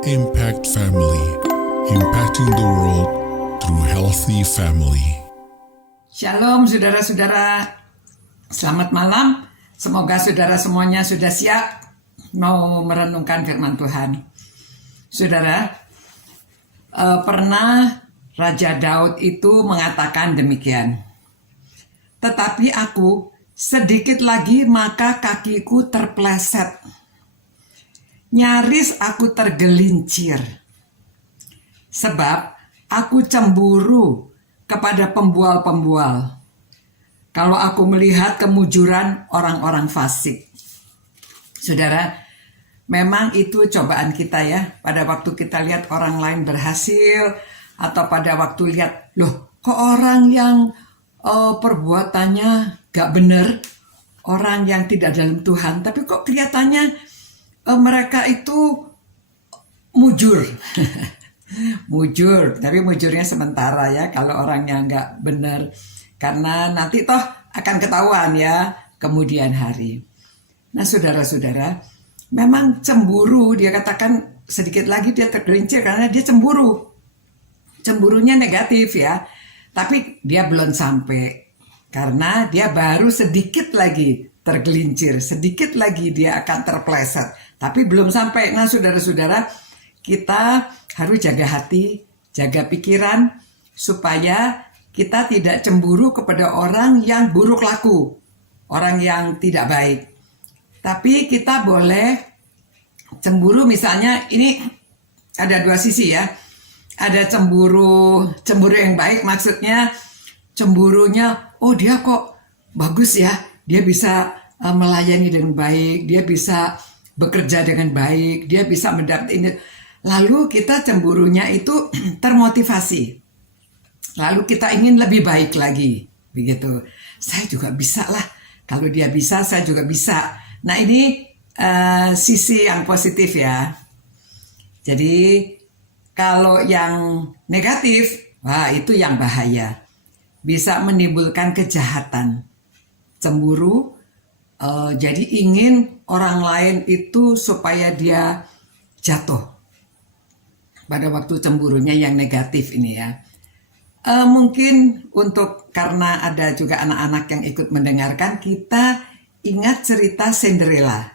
Impact Family, impacting the world through healthy family. Shalom saudara-saudara, selamat malam. Semoga saudara semuanya sudah siap mau merenungkan firman Tuhan. Saudara, pernah Raja Daud itu mengatakan demikian. Tetapi aku sedikit lagi maka kakiku terpleset. Nyaris aku tergelincir. Sebab aku cemburu kepada pembual-pembual. Kalau aku melihat kemujuran orang-orang fasik. Saudara, memang itu cobaan kita ya. Pada waktu kita lihat orang lain berhasil. Atau pada waktu lihat, loh kok orang yang perbuatannya gak benar. Orang yang tidak dalam Tuhan. Tapi kok kelihatannya mereka itu mujur. Mujur, tapi mujurnya sementara ya kalau orangnya nggak benar. Karena nanti toh akan ketahuan ya kemudian hari. Nah saudara-saudara, memang cemburu, dia katakan sedikit lagi dia tergelincir karena dia cemburu. Cemburunya negatif ya, tapi dia belum sampai. Karena dia baru sedikit lagi tergelincir, sedikit lagi dia akan terpleset. Tapi belum sampai. Nah saudara-saudara, kita harus jaga hati, jaga pikiran, supaya kita tidak cemburu kepada orang yang buruk laku, orang yang tidak baik. Tapi kita boleh cemburu, misalnya ini ada dua sisi ya. Ada cemburu yang baik, maksudnya cemburunya, oh dia kok bagus ya, dia bisa melayani dengan baik, dia bisa bekerja dengan baik, dia bisa mendapat ini. Lalu kita cemburunya itu termotivasi. Lalu kita ingin lebih baik lagi, begitu. Saya juga bisa lah. Kalau dia bisa, saya juga bisa. Nah ini sisi yang positif ya. Jadi kalau yang negatif, wah itu yang bahaya. Bisa menimbulkan kejahatan. Cemburu, jadi ingin orang lain itu supaya dia jatuh. Pada waktu cemburunya yang negatif ini ya. Mungkin karena ada juga anak-anak yang ikut mendengarkan, kita ingat cerita Cinderella.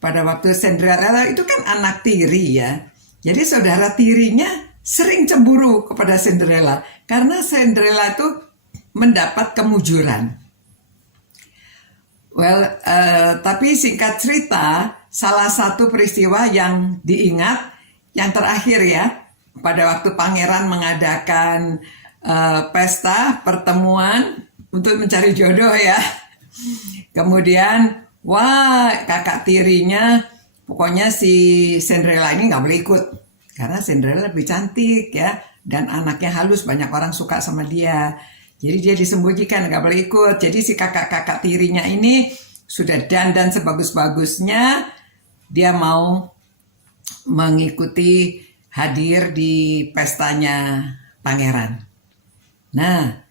Pada waktu Cinderella itu kan anak tiri ya. Jadi saudara tirinya sering cemburu kepada Cinderella. Karena Cinderella itu mendapat kemujuran. Tapi singkat cerita, salah satu peristiwa yang diingat, yang terakhir ya, pada waktu pangeran mengadakan pesta pertemuan untuk mencari jodoh ya. Kemudian, wah kakak tirinya, pokoknya si Cinderella ini nggak boleh ikut. Karena Cinderella lebih cantik ya, dan anaknya halus, banyak orang suka sama dia. Jadi dia disembunyikan, nggak boleh ikut. Jadi si kakak-kakak tirinya ini sudah dandan sebagus-bagusnya, dia mau mengikuti hadir di pestanya pangeran. Nah,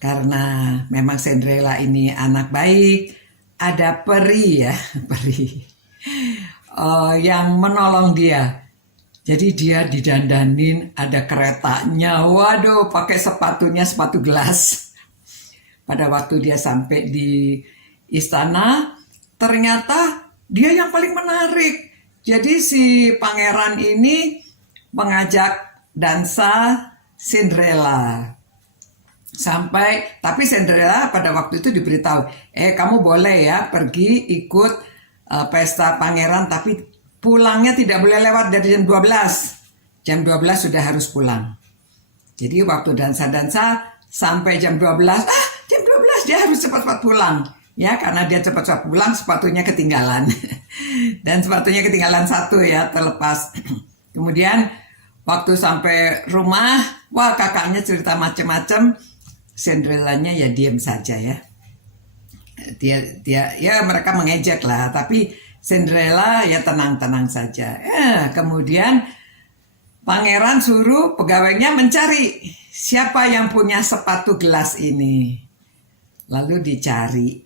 karena memang Cinderella ini anak baik, ada peri ya, peri yang menolong dia. Jadi dia didandanin, ada keretanya, waduh pakai sepatunya, sepatu gelas. Pada waktu dia sampai di istana, ternyata dia yang paling menarik. Jadi si pangeran ini mengajak dansa Cinderella. Tapi Cinderella pada waktu itu diberitahu, kamu boleh ya pergi ikut pesta pangeran, tapi pulangnya tidak boleh lewat dari jam 12. Jam 12 sudah harus pulang. Jadi waktu dansa-dansa sampai jam 12, jam 12 dia harus cepat-cepat pulang. Ya, karena dia cepat-cepat pulang, sepatunya ketinggalan. Dan sepatunya ketinggalan satu ya, terlepas. Kemudian waktu sampai rumah, wah kakaknya cerita macam-macam. Cinderella-nya ya diam saja ya. Dia ya mereka mengejek lah, tapi Cinderella ya tenang-tenang saja. Kemudian pangeran suruh pegawainya mencari siapa yang punya sepatu gelas ini. Lalu dicari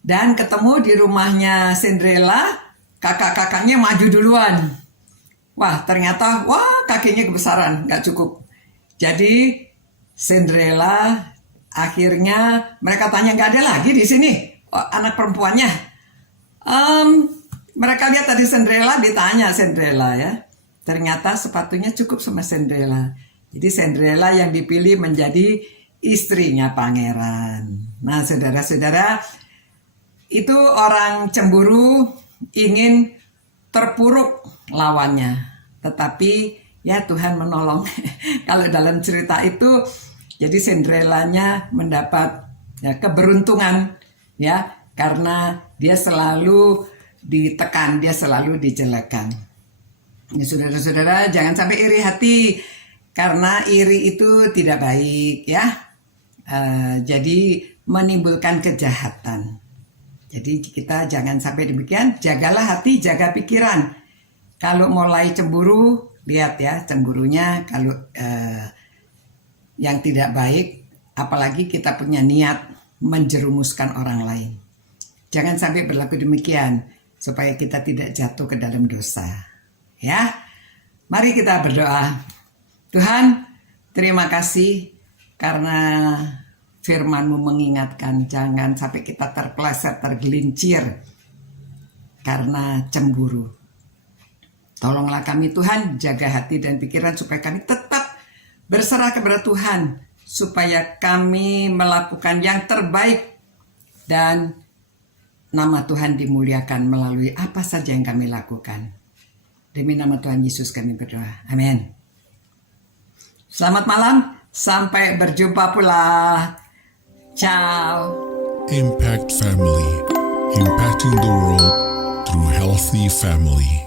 dan ketemu di rumahnya Cinderella kakak-kakaknya maju duluan. Wah, ternyata kakinya kebesaran, nggak cukup. Jadi Cinderella akhirnya mereka tanya, nggak ada lagi di sini anak perempuannya. Mereka lihat tadi Cinderella, ditanya Cinderella ya. Ternyata sepatunya cukup sama Cinderella. Jadi Cinderella yang dipilih menjadi istrinya pangeran. Nah, saudara-saudara, itu orang cemburu ingin terpuruk lawannya, tetapi ya Tuhan menolong. Kalau dalam cerita itu, jadi Cinderella-nya mendapat ya, keberuntungan ya, karena dia selalu ditekan, dia selalu dijelekan. Ya, saudara-saudara, jangan sampai iri hati, karena iri itu tidak baik ya. Jadi menimbulkan kejahatan. Jadi kita jangan sampai demikian. Jagalah hati, jaga pikiran. Kalau mulai cemburu, lihat ya cemburunya kalau yang tidak baik, apalagi kita punya niat menjerumuskan orang lain. Jangan sampai berlaku demikian supaya kita tidak jatuh ke dalam dosa. Ya, mari kita berdoa. Tuhan, terima kasih karena firman-Mu mengingatkan jangan sampai kita terpeleset, tergelincir karena cemburu. Tolonglah kami Tuhan, jaga hati dan pikiran supaya kami tetap berserah kepada Tuhan, supaya kami melakukan yang terbaik dan nama Tuhan dimuliakan melalui apa saja yang kami lakukan. Demi nama Tuhan Yesus kami berdoa. Amin. Selamat malam, sampai berjumpa pula. Ciao. Impact Family, impacting the world through healthy family.